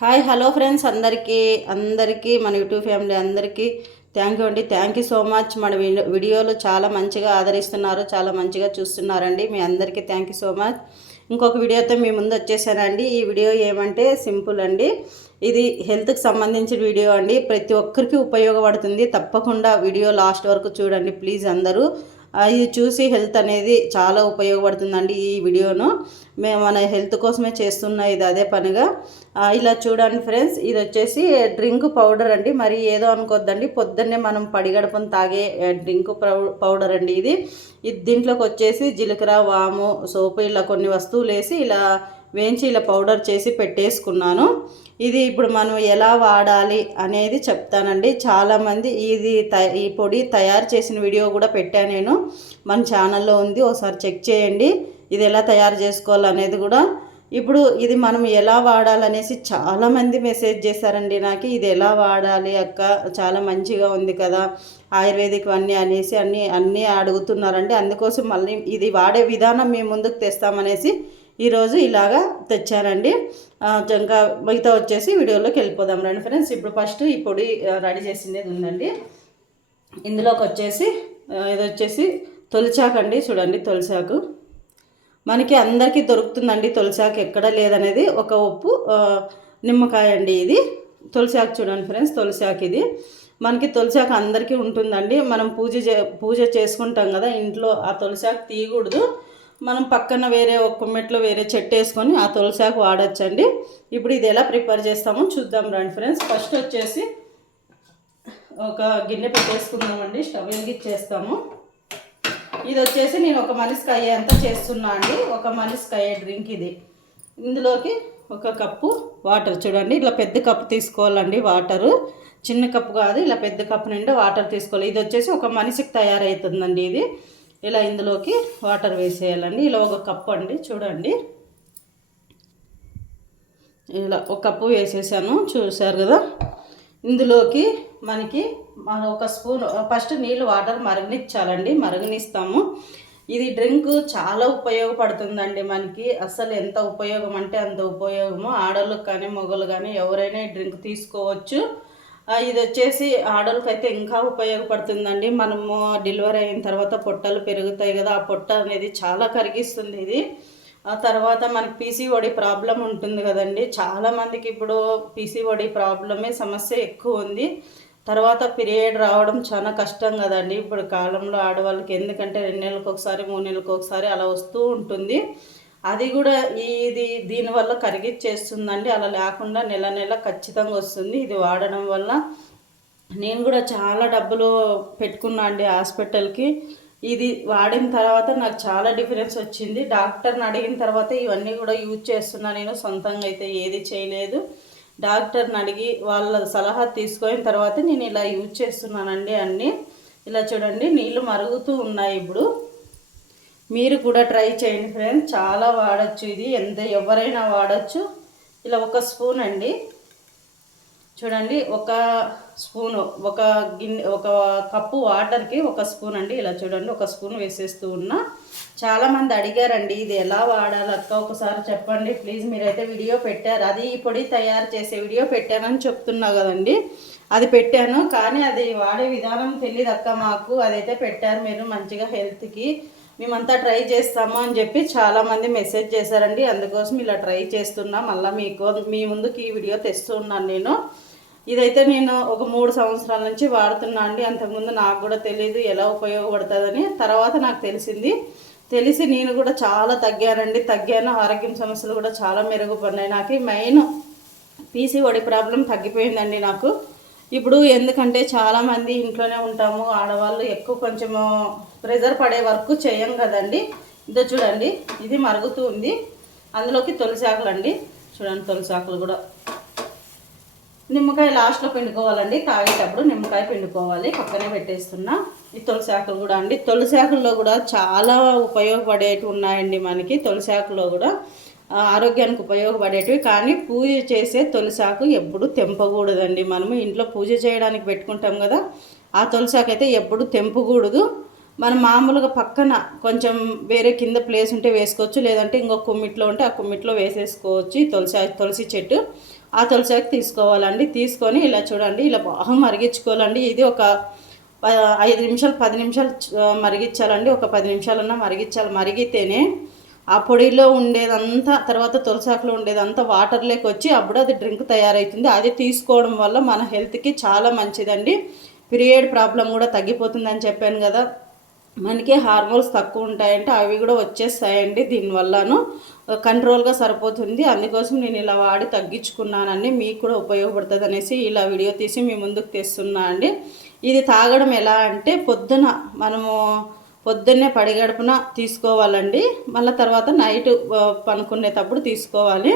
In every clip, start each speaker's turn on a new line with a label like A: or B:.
A: Hi hello friends అందరికీ అందరికీ మన యూట్యూబ్ ఫ్యామిలీ అందరికీ. థ్యాంక్ యూ అండి. Thank you so much. మన వీడియోలు చాలా మంచిగా ఆదరిస్తున్నారు చాలా మంచిగా చూస్తున్నారండి. మీ అందరికీ థ్యాంక్ యూ సో మచ్. ఇంకొక వీడియోతో మీ ముందు వచ్చేసానండి. ఈ వీడియో ఏమంటే సింపుల్ అండి. ఇది హెల్త్కి సంబంధించిన వీడియో అండి. ప్రతి ఒక్కరికి ఉపయోగపడుతుంది. తప్పకుండా వీడియో లాస్ట్ వరకు చూడండి ప్లీజ్ అందరూ. ఇది చూసి హెల్త్ అనేది చాలా ఉపయోగపడుతుందండి ఈ వీడియోను. మేము మన హెల్త్ కోసమే చేస్తున్న ఇది అదే పనిగా. ఇలా చూడండి ఫ్రెండ్స్ ఇది వచ్చేసి డ్రింక్ పౌడర్ అండి. మరి ఏదో అనుకోద్దండి పొద్దున్నే మనం పడిగడపని తాగే డ్రింక్ పౌ- పౌడర్ అండి ఇది. ఇది దీంట్లోకి వచ్చేసి జీలకర్ర వాము సోపు ఇలా కొన్ని వస్తువులు వేసి ఇలా వేయించి ఇలా పౌడర్ చేసి పెట్టేసుకున్నాను. ఇది ఇప్పుడు మనం ఎలా వాడాలి అనేది చెప్తానండి. చాలామంది ఇది త ఈ పొడి తయారు చేసిన వీడియో కూడా పెట్టాను నేను. మన ఛానల్లో ఉంది ఒకసారి చెక్ చేయండి. ఇది ఎలా తయారు చేసుకోవాలనేది కూడా. ఇప్పుడు ఇది మనం ఎలా వాడాలనేసి చాలామంది మెసేజ్ చేశారండి నాకు. ఇది ఎలా వాడాలి అక్క? చాలా మంచిగా ఉంది కదా. ఆయుర్వేదిక్ అన్నీ అనేసి అన్నీ అన్నీ అడుగుతున్నారండి. అందుకోసం మళ్ళీ ఇది వాడే విధానం మీ ముందుకు తెస్తామనేసి ఈరోజు ఇలాగా తెచ్చానండి ఇంకా మిగతా వచ్చేసి వీడియోలోకి వెళ్ళిపోదాం. రండి ఫ్రెండ్స్ ఇప్పుడు ఫస్ట్ ఈ పొడి రెడీ చేసింది ఉందండి ఇందులోకి వచ్చేసి ఇది వచ్చేసి తొలిచాకు అండి. చూడండి తొలిచాకు. మనకి అందరికీ దొరుకుతుందండి తొలిసాకు ఎక్కడ లేదనేది ఒక ఉప్పు నిమ్మకాయ అండి ఇది. తులసాకు చూడండి ఫ్రెండ్స్ తులసాకు ఇది. మనకి తులసాకు అందరికీ ఉంటుందండి. మనం పూజ చే పూజ చేసుకుంటాం కదా ఇంట్లో ఆ తులసాకు తీయకూడదు. మనం పక్కన వేరే ఒక కుమ్మెట్లో వేరే చెట్టు వేసుకొని ఆ తులసాకు వాడచ్చండి. ఇప్పుడు ఇది ఎలా ప్రిపేర్ చేస్తామో చూద్దాం రండి ఫ్రెండ్స్. ఫస్ట్ వచ్చేసి ఒక గిన్నె పెట్టేసుకుందామండి. స్టవ్ వెలిగించేస్తాము. ఇది వచ్చేసి నేను ఒక మనిషికి అయ్యేంత చేస్తున్నా అండి. ఒక మనిషికి అయ్యే డ్రింక్ ఇది. ఇందులోకి ఒక కప్పు వాటర్ చూడండి. ఇట్లా పెద్ద కప్పు తీసుకోవాలండి వాటరు. చిన్న కప్పు కాదు ఇలా పెద్ద కప్పు నిండా వాటర్ తీసుకోవాలి. ఇది వచ్చేసి ఒక మనిషికి తయారవుతుందండి ఇది. ఇలా ఇందులోకి వాటర్ వేసేయాలండి. ఇలా ఒక కప్పు అండి చూడండి. ఇలా ఒక కప్పు వేసేసాను చూశారు కదా. ఇందులోకి మనకి మన ఒక స్పూన్ ఫస్ట్ నీళ్ళు వాటర్ మరగనిచ్చాలండి మరగనిస్తాము. ఇది డ్రింక్ చాలా ఉపయోగపడుతుందండి మనకి. అసలు ఎంత ఉపయోగం అంటే అంత ఉపయోగము. ఆడోళ్ళకి కానీ మొగలు కానీ ఎవరైనా ఈ డ్రింక్ తీసుకోవచ్చు. ఇది వచ్చేసి ఆడవాళ్ళకి అయితే ఇంకా ఉపయోగపడుతుందండి. మనము డెలివరీ అయిన తర్వాత పొట్టలు పెరుగుతాయి కదా ఆ పొట్ట అనేది చాలా కరిగిస్తుంది ఇది. ఆ తర్వాత మనకి పీసీఓడి ప్రాబ్లం ఉంటుంది కదండి. చాలా మందికి ఇప్పుడు పీసీఓడి ప్రాబ్లమే సమస్య ఎక్కువ ఉంది. తర్వాత పీరియడ్ రావడం చాలా కష్టం కదండి. ఇప్పుడు కాలంలో ఆడవాళ్ళకి ఎందుకంటే రెండు నెలలకు ఒకసారి మూడు నెలలకు ఒకసారి అలా వస్తూ ఉంటుంది. అది కూడా ఇది దీనివల్ల కరిగిచ్చేస్తుందండి. అలా లేకుండా నెల నెల ఖచ్చితంగా వస్తుంది. ఇది వాడడం వల్ల నేను కూడా చాలా డబ్బులు పెట్టుకున్నా అండి హాస్పిటల్కి. ఇది వాడిన తర్వాత నాకు చాలా డిఫరెన్స్ వచ్చింది. డాక్టర్ని అడిగిన తర్వాత ఇవన్నీ కూడా యూజ్ చేస్తున్నా నేను. సొంతంగా అయితే ఏది చేయలేదు. డాక్టర్ని అడిగి వాళ్ళ సలహా తీసుకున్న తర్వాత నేను ఇలా యూజ్ చేస్తున్నానండి అన్నీ. ఇలా చూడండి నీళ్ళు మరుగుతూ ఉన్నాయి ఇప్పుడు. మీరు కూడా ట్రై చేయండి ఫ్రెండ్స్ చాలా వాడచ్చు ఇది. ఎంత ఎవరైనా వాడచ్చు. ఇలా ఒక స్పూన్ అండి. చూడండి ఒక స్పూను ఒక గిన్నె ఒక కప్పు వాటర్కి ఒక స్పూన్ అండి. ఇలా చూడండి ఒక స్పూన్ వేసేస్తూ ఉన్నా. చాలామంది అడిగారండి ఇది ఎలా వాడాలి? అక్క ఒకసారి చెప్పండి. ప్లీజ్ మీరైతే వీడియో పెట్టారు. అది ఈ పొడి తయారు చేసే వీడియో పెట్టానని చెప్తున్నా కదండి. అది పెట్టాను. కానీ అది వాడే విధానం తెలియదు అక్క మాకు. అదైతే పెట్టారు మీరు మంచిగా హెల్త్కి. మేమంతా ట్రై చేస్తాము అని చెప్పి చాలామంది మెసేజ్ చేశారండి. అందుకోసం ఇలా ట్రై చేస్తున్నా. మళ్ళీ మీకు మీ ముందుకు ఈ వీడియో తెస్తున్నాను నేను. ఇదైతే నేను ఒక మూడు సంవత్సరాల నుంచి వాడుతున్నా అండి. అంతకుముందు నాకు కూడా తెలియదు ఎలా ఉపయోగపడుతుందని. తర్వాత నాకు తెలిసింది. తెలిసి నేను కూడా చాలా తగ్గానండి. తగ్గాను. ఆరోగ్యం సమస్యలు కూడా చాలా మెరుగుపడినాయి. నాకు మెయిన్ పీసీఓడి ప్రాబ్లం తగ్గిపోయిందండి నాకు. ఇప్పుడు ఎందుకంటే చాలామంది ఇంట్లోనే ఉంటాము ఆడవాళ్ళు ఎక్కువ కొంచెము ప్రెజర్ పడే వర్క్ చేయం కదండి. ఇదో చూడండి ఇది మరుగుతూ ఉంది. అందులోకి తొలిసాకులు అండి. చూడండి తొలిసాకులు కూడా. నిమ్మకాయ లాస్ట్లో పిండుకోవాలండి. తాగేటప్పుడు నిమ్మకాయ పిండుకోవాలి. పక్కనే పెట్టేస్తున్నా. ఈ తొలిసాకులు కూడా అండి. తొలిసాకుల్లో కూడా చాలా ఉపయోగపడేవి ఉన్నాయండి మనకి. తొలిసాకుల్లో కూడా ఆరోగ్యానికి ఉపయోగపడేటివి. కానీ పూజ చేసే తులసాకు ఎప్పుడు తెంపకూడదండి. మనము ఇంట్లో పూజ చేయడానికి పెట్టుకుంటాం కదా ఆ తులసాకు అయితే ఎప్పుడు తెంపకూడదు. మనం మామూలుగా పక్కన కొంచెం వేరే కింద ప్లేస్ ఉంటే వేసుకోవచ్చు లేదంటే ఇంకో కుమ్మిట్లో ఉంటే ఆ కుమ్మిట్లో వేసేసుకోవచ్చు తులసి తులసి చెట్టు. ఆ తులసాకు తీసుకోవాలండి. తీసుకొని ఇలా చూడండి ఇలా బాగా మరిగించుకోవాలండి. ఇది ఒక ప- ఐదు నిమిషాలు పది నిమిషాలు మరిగించాలండి. ఒక పది నిమిషాలన్నా మరిగించాలి. మరిగితేనే ఆ పొడిలో ఉండేదంతా తర్వాత తులసాకులో ఉండేదంతా వాటర్లోకి వచ్చి అప్పుడు అది డ్రింక్ తయారవుతుంది అది తీసుకోవడం వల్ల మన హెల్త్కి చాలా మంచిదండి. పీరియడ్ ప్రాబ్లం కూడా తగ్గిపోతుందని చెప్పాను కదా. మనకి హార్మోన్స్ తక్కువ ఉంటాయంటే అవి కూడా వచ్చేస్తాయండి దీనివల్లను. కంట్రోల్గా సరిపోతుంది. అందుకోసం నేను ఇలా వాడి తగ్గించుకున్నానండి. మీకు కూడా ఉపయోగపడుతుంది అనేసి ఇలా వీడియో తీసి మీ ముందుకు తెస్తున్నా అండి. ఇది తాగడం ఎలా అంటే పొద్దున మనము పొద్దున్నే పడిగడుపున తీసుకోవాలండి. మళ్ళీ తర్వాత నైట్ పనుకునేటప్పుడు తీసుకోవాలి.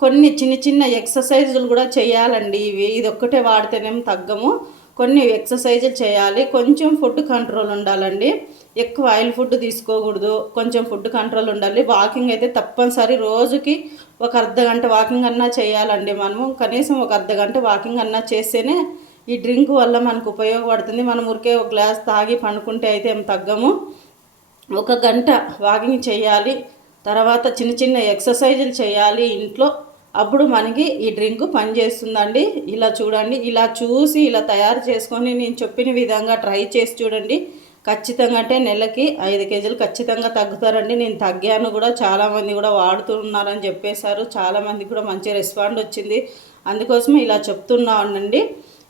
A: కొన్ని చిన్న చిన్న ఎక్సర్సైజులు కూడా చేయాలండి ఇవి. ఇది ఒక్కటే వాడితేనేం తగ్గము. కొన్ని ఎక్సర్సైజులు చేయాలి. కొంచెం ఫుడ్ కంట్రోల్ ఉండాలండి. ఎక్కువ ఆయిల్ ఫుడ్ తీసుకోకూడదు. కొంచెం ఫుడ్ కంట్రోల్ ఉండాలి. వాకింగ్ అయితే తప్పనిసరి. రోజుకి ఒక అర్ధ గంట వాకింగ్ అన్నా చేయాలండి మనము. కనీసం ఒక అర్ధ గంట వాకింగ్ అన్నా చేస్తేనే ఈ డ్రింక్ వల్ల మనకు ఉపయోగపడుతుంది. మనం ఊరికే ఒక గ్లాస్ తాగి పండుకుంటే అయితే ఏం తగ్గము. ఒక గంట వాకింగ్ చేయాలి. తర్వాత చిన్న చిన్న ఎక్సర్సైజులు చేయాలి ఇంట్లో. అప్పుడు మనకి ఈ డ్రింక్ పనిచేస్తుందండి. ఇలా చూడండి. ఇలా చూసి ఇలా తయారు చేసుకొని నేను చెప్పిన విధంగా ట్రై చేసి చూడండి. ఖచ్చితంగా అంటే నెలకి ఐదు కేజీలు ఖచ్చితంగా తగ్గుతారండి. నేను తగ్గాను కూడా. చాలామంది కూడా వాడుతున్నారని చెప్పేశారు. చాలామంది కూడా మంచి రెస్పాండ్ వచ్చింది. అందుకోసం ఇలా చెప్తున్నానండి.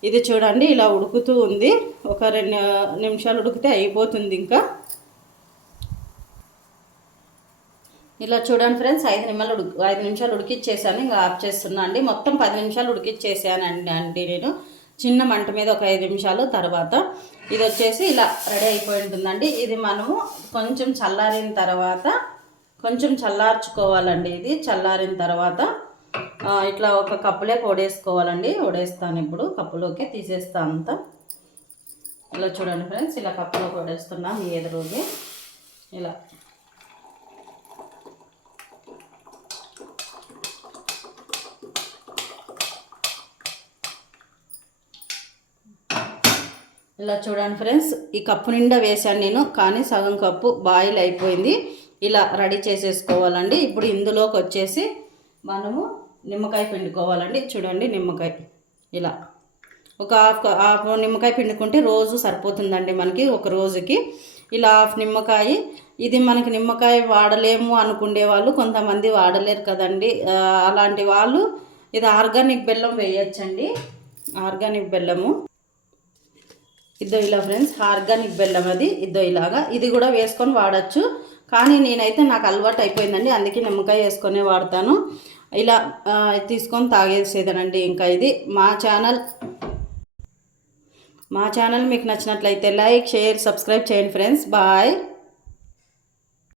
A: ఇది చూడండి ఇలా ఉడుకుతూ ఉంది. ఒక రెండు నిమిషాలు ఉడికితే అయిపోతుంది ఇంకా. ఇలా చూడండి ఫ్రెండ్స్ ఐదు నిమిషాలు ఉడికి ఐదు నిమిషాలు ఉడికిచ్చేసాను ఇంకా ఆఫ్ చేస్తున్నా అండి. మొత్తం పది నిమిషాలు ఉడికిచ్చేసానండి అండి నేను. చిన్న మంట మీద ఒక ఐదు నిమిషాలు తర్వాత. ఇది వచ్చేసి ఇలా రెడీ అయిపోయి ఉంటుందండి ఇది మనము కొంచెం చల్లారిన తర్వాత కొంచెం చల్లార్చుకోవాలండి ఇది చల్లారిన తర్వాత. ఇట్లా ఒక కప్పులోకి వడేసుకోవాలండి వడేస్తాను ఇప్పుడు. కప్పులోకి తీసేస్తాను అంతా. ఇలా చూడండి ఫ్రెండ్స్ ఇలా కప్పులోకి వడేస్తున్నాను ఈ ఇలా. ఇలా చూడండి ఫ్రెండ్స్ ఈ కప్పు నిండా వేసాను నేను కానీ సగం కప్పు బాయిల్ అయిపోయింది. ఇలా రెడీ చేసేసుకోవాలండి. ఇప్పుడు ఇందులోకి వచ్చేసి మనము నిమ్మకాయ పిండుకోవాలండి చూడండి నిమ్మకాయ ఇలా. ఒక హాఫ్ హాఫ్ నిమ్మకాయ పిండుకుంటే రోజు సరిపోతుందండి మనకి ఒక రోజుకి. ఇలా హాఫ్ నిమ్మకాయ ఇది మనకి నిమ్మకాయ వాడలేము అనుకునే వాళ్ళు కొంతమంది వాడలేరు కదండి. అలాంటి వాళ్ళు ఇది ఆర్గానిక్ బెల్లం వేయచ్చండి. ఆర్గానిక్ బెల్లము. ఇద్దో ఇలా ఫ్రెండ్స్ ఆర్గానిక్ బెల్లం అది ఇద్దో ఇలాగా. ఇది కూడా వేసుకొని వాడచ్చు. కానీ నేనైతే నాకు అలవాటు అయిపోయిందండి అందుకే నిమ్మకాయ వేసుకొని వాడతాను. ఇలా తీసుకొని తాగేసేదనండి ఇంకా ఇది. మా ఛానల్ మా ఛానల్ మీకు నచ్చినట్లయితే లైక్ షేర్ సబ్స్క్రైబ్ చేయండి ఫ్రెండ్స్. బాయ్.